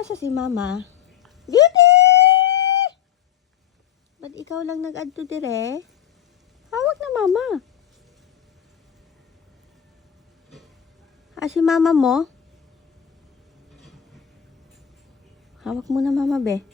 Asa si mama? Beauty! Ba't ikaw lang nag-add to dire? Hawak na mama. Si mama mo? Hawak mo na mama, be.